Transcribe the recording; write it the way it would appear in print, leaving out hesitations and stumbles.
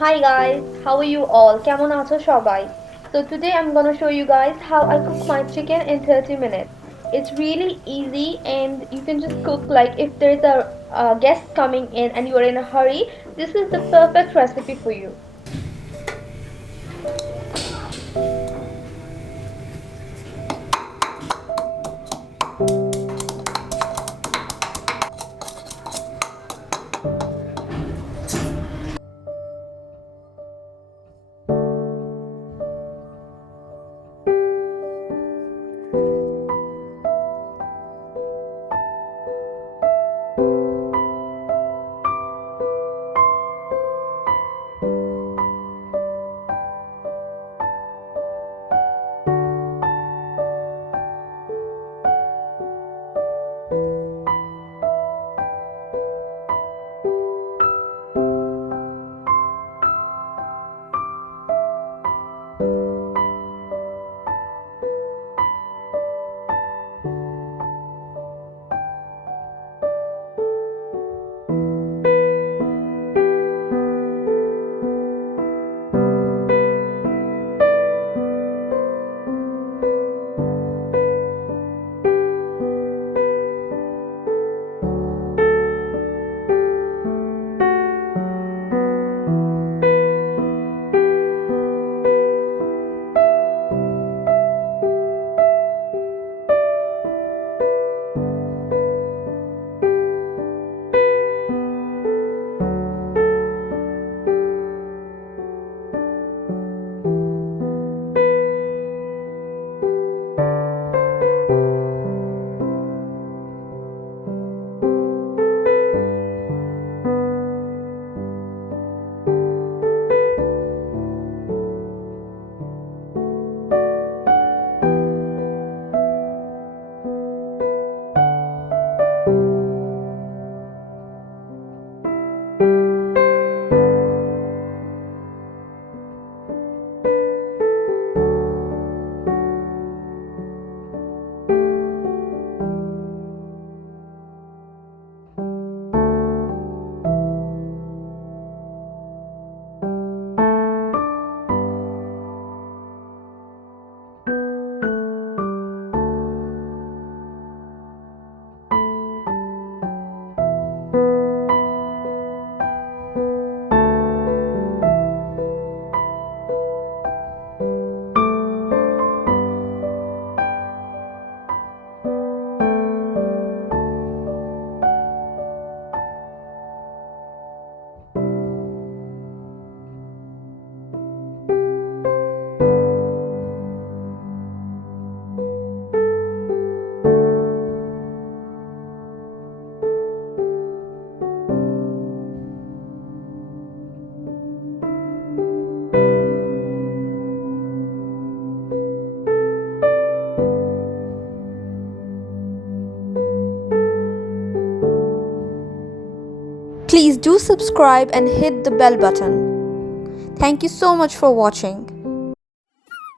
Hi guys, how are you all? কেমন আছো সবাই? So today I'm gonna show you guys how I cook my chicken in 30 minutes. It's really easy and you can just cook like if there's a guest coming in and you're in a hurry, this is the perfect recipe for you. Please do subscribe and hit the bell button. Thank you so much for watching.